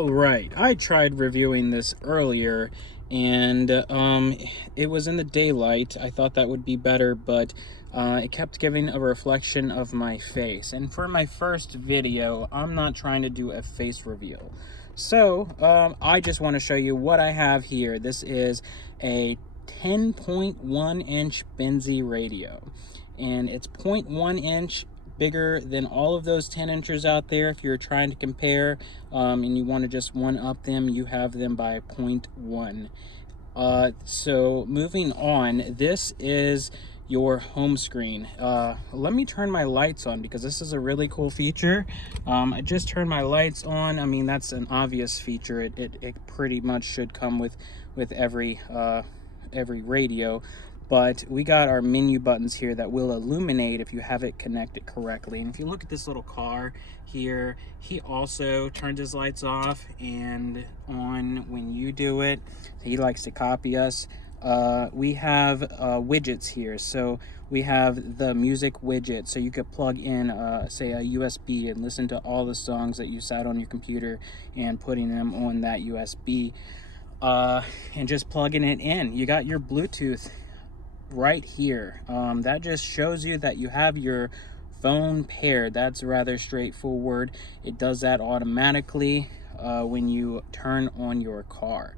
All right, I tried reviewing this earlier, and it was in the daylight. I thought that would be better, but it kept giving a reflection of my face. And for my first video, I'm not trying to do a face reveal. So I just want to show you what I have here. This is a 10.1 inch bin-ize radio, and it's 0.1 inch bigger than all of those 10 inches out there. If you're trying to compare and you want to just one up them, you have them by 0.1. So moving on, this is your home screen. Let me turn my lights on because this is a really cool feature. I just turned my lights on. I mean, that's an obvious feature. It pretty much should come with every radio. But we got our menu buttons here that will illuminate if you have it connected correctly. And if you look at this little car here, he also turns his lights off and on when you do it. He likes to copy us. We have widgets here. So we have the music widget. So you could plug in, say, a USB and listen to all the songs that you sat on your computer and putting them on that USB. And just plugging it in. You got your Bluetooth right here. That just shows you that you have your phone paired. That's rather straightforward. It does that automatically when you turn on your car.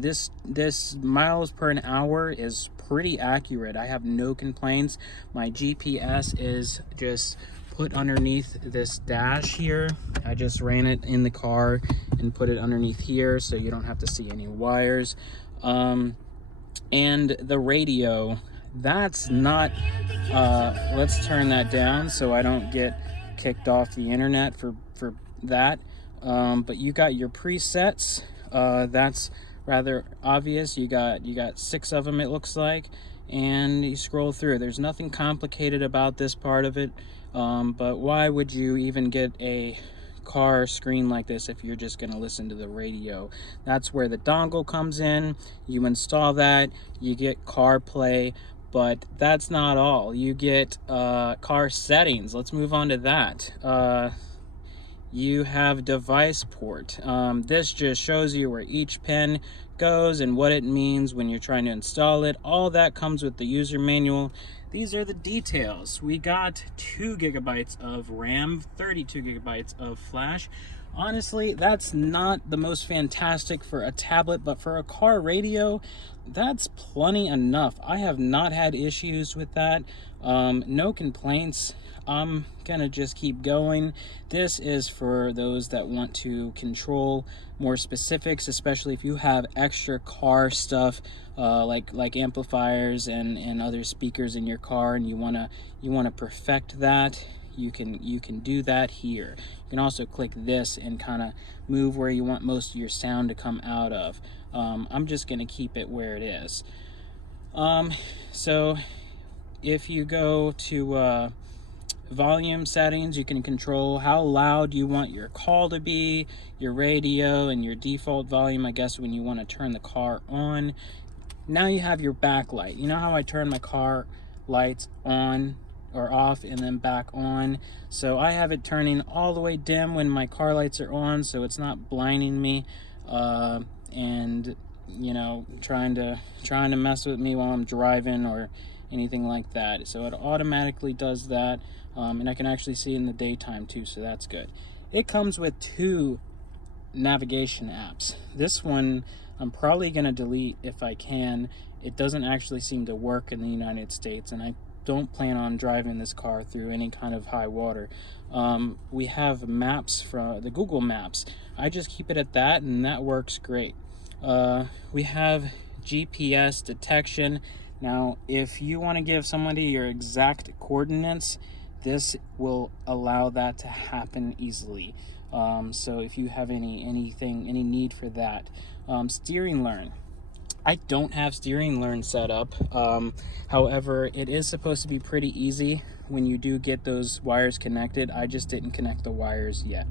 This miles per an hour is pretty accurate. I have no complaints. My GPS is just put underneath this dash here. I just ran it in the car and put it underneath here so you don't have to see any wires. And the radio, that's not, let's turn that down so I don't get kicked off the internet for that. But you got your presets. That's rather obvious. You got 6 of them, it looks like, and you scroll through. There's nothing complicated about this part of it. But why would you even get a car screen like this if you're just going to listen to the radio? That's where the dongle comes in. You install that, you get CarPlay, but that's not all. You get car settings. Let's move on to that. You have device port. This just shows you where each pin goes and what it means when you're trying to install it. All that comes with the user manual. These are the details. We got 2 gigabytes of RAM, 32 gigabytes of flash. Honestly, that's not the most fantastic for a tablet, but for a car radio, that's plenty enough. I have not had issues with that. No complaints. I'm gonna just keep going. This is for those that want to control more specifics, especially if you have extra car stuff like amplifiers and other speakers in your car, and you wanna perfect that. You can do that here. You can also click this and kind of move where you want most of your sound to come out of. I'm just gonna keep it where it is. So if you go to volume settings, you can control how loud you want your call to be, your radio, and your default volume, I guess, when you want to turn the car on. Now you have your backlight. You know how I turn my car lights on or off and then back on? So I have it turning all the way dim when my car lights are on, so it's not blinding me and you know, trying to mess with me while I'm driving or anything like that. So it automatically does that. And I can actually see in the daytime too, so that's good. It comes with 2 navigation apps. This one I'm probably going to delete if I can. It doesn't actually seem to work in the United States, and I don't plan on driving this car through any kind of high water. We have maps from the Google Maps. I just keep it at that, and that works great. We have GPS detection. Now, if you want to give somebody your exact coordinates, this will allow that to happen easily. So if you have any need for that. Steering learn. I don't have steering learn set up. However, it is supposed to be pretty easy when you do get those wires connected. I just didn't connect the wires yet.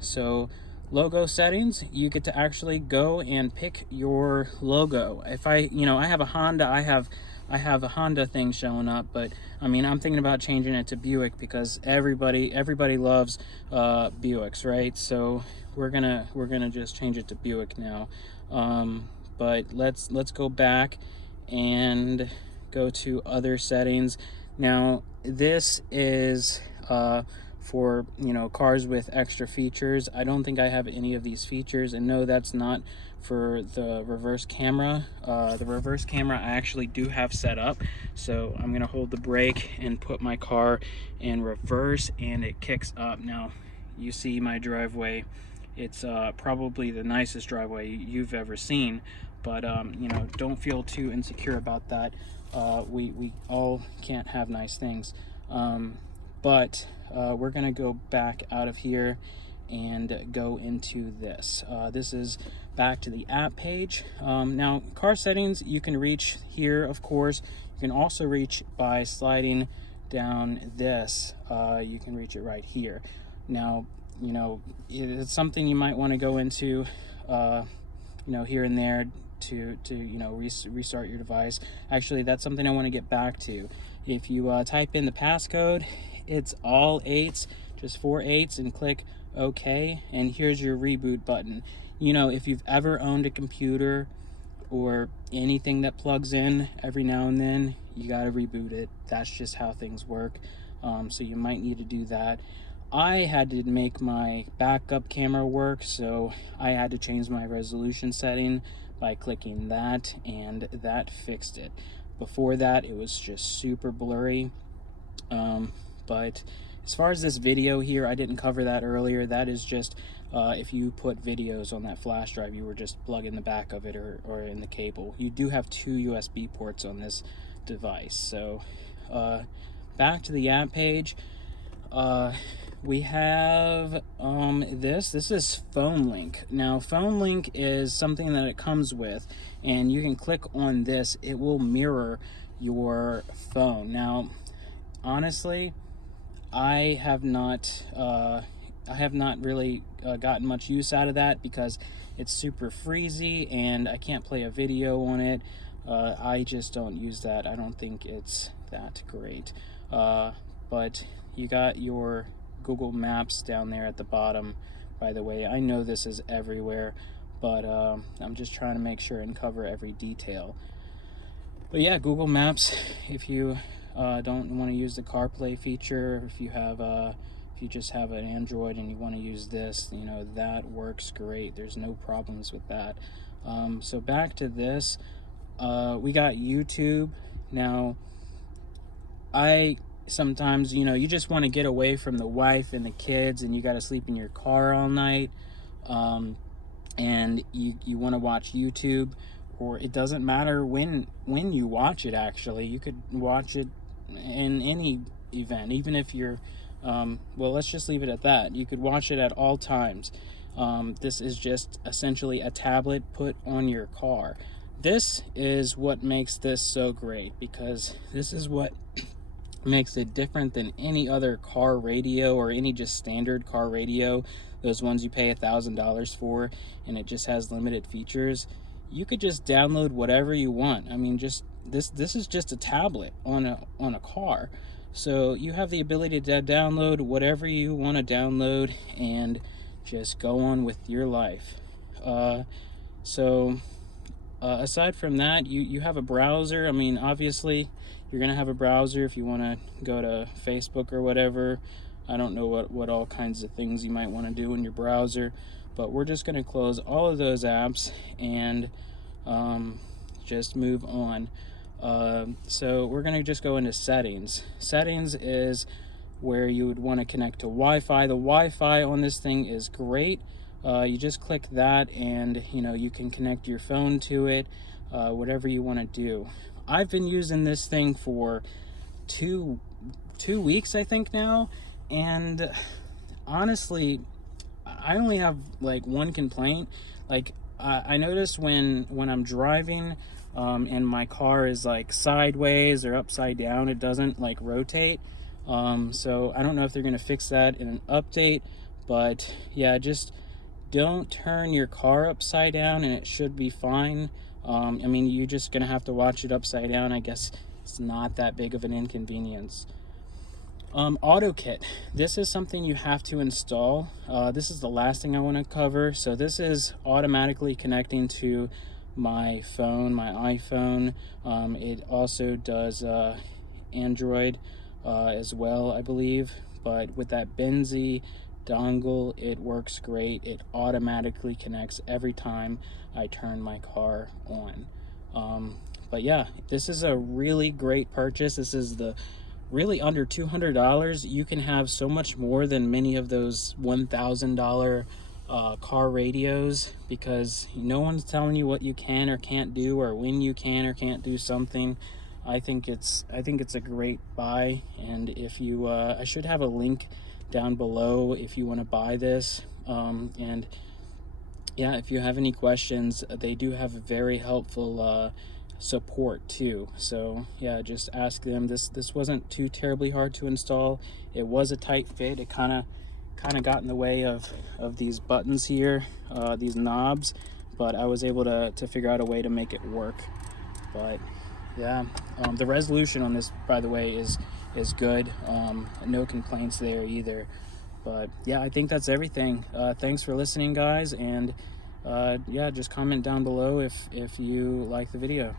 So logo settings, you get to actually go and pick your logo. If I have a Honda, I have I have a Honda thing showing up, but I mean, I'm thinking about changing it to Buick because everybody loves Buicks, right? So we're gonna just change it to Buick now. But let's go back and go to other settings. Now this is for, you know, cars with extra features. I don't think I have any of these features, and no, that's not for the reverse camera. The reverse camera I actually do have set up, so I'm gonna hold the brake and put my car in reverse, and it kicks up. Now you see my driveway. It's probably the nicest driveway you've ever seen, but you know, don't feel too insecure about that. We all can't have nice things. But we're gonna go back out of here and go into this. This is back to the app page. Now, car settings, you can reach here, of course. You can also reach by sliding down this. You can reach it right here. Now, you know, it's something you might want to go into, you know, here and there to you know, restart your device. Actually, that's something I want to get back to. If you type in the passcode, it's all 8s, just 4 8s, and click OK, and here's your reboot button. You know, if you've ever owned a computer or anything that plugs in every now and then, you got to reboot it. That's just how things work. So you might need to do that. I had to make my backup camera work, so I had to change my resolution setting by clicking that, and that fixed it. Before that, it was just super blurry. But as far as this video here, I didn't cover that earlier. That is just if you put videos on that flash drive, you were just plug in the back of it or in the cable. You do have 2 USB ports on this device. So back to the app page. We have this is Phone Link. Now, Phone Link is something that it comes with, and you can click on this. It will mirror your phone. Now, honestly, I have not really gotten much use out of that because it's super freezy and I can't play a video on it. I just don't use that. I don't think it's that great. But you got your Google Maps down there at the bottom. By the way, I know this is everywhere, but I'm just trying to make sure and cover every detail. But yeah, Google Maps, if you don't want to use the CarPlay feature, if you just have an Android and you want to use this, you know, that works great. There's no problems with that. So back to this, we got YouTube. Now, I sometimes, you know, you just want to get away from the wife and the kids, and you got to sleep in your car all night, and you want to watch YouTube. Or it doesn't matter when you watch it. Actually, you could watch it in any event, even if you're well, let's just leave it at that. You could watch it at all times. This is just essentially a tablet put on your car. This is what makes this so great, because this is what makes it different than any other car radio or any just standard car radio, those ones you pay $1,000 for and it just has limited features. You could just download whatever you want. I mean, just this is just a tablet on a car, so you have the ability to download whatever you want to download and just go on with your life. Aside from that, you have a browser. I mean, obviously you're gonna have a browser if you want to go to Facebook or whatever. I don't know what all kinds of things you might want to do in your browser, but we're just gonna close all of those apps and just move on. So we're gonna just go into settings. Settings is where you would want to connect to Wi-Fi. The Wi-Fi on this thing is great. You just click that, and you know, you can connect your phone to it, whatever you want to do. I've been using this thing for two weeks, I think now, and honestly, I only have like one complaint. Like I notice when I'm driving and my car is like sideways or upside down, it doesn't like rotate. So I don't know if they're gonna fix that in an update, but yeah, just don't turn your car upside down and it should be fine. I mean, you're just gonna have to watch it upside down. I guess it's not that big of an inconvenience. Auto kit. This is something you have to install. This is the last thing I want to cover. So this is automatically connecting to my phone, my iPhone. It also does Android as well, I believe. But with that Binize dongle, it works great. It automatically connects every time I turn my car on. But yeah, this is a really great purchase. This is the really under $200. You can have so much more than many of those $1,000 car radios, because no one's telling you what you can or can't do, or when you can or can't do something. I think it's a great buy. And if you I should have a link down below if you want to buy this. And yeah, if you have any questions, they do have a very helpful support too. So yeah, just ask them. This wasn't too terribly hard to install. It was a tight fit. It kind of got in the way of these buttons here, these knobs, but I was able to figure out a way to make it work. But yeah, the resolution on this, by the way, is good. No complaints there either. But yeah, I think that's everything. Thanks for listening, guys, and yeah, just comment down below if you like the video.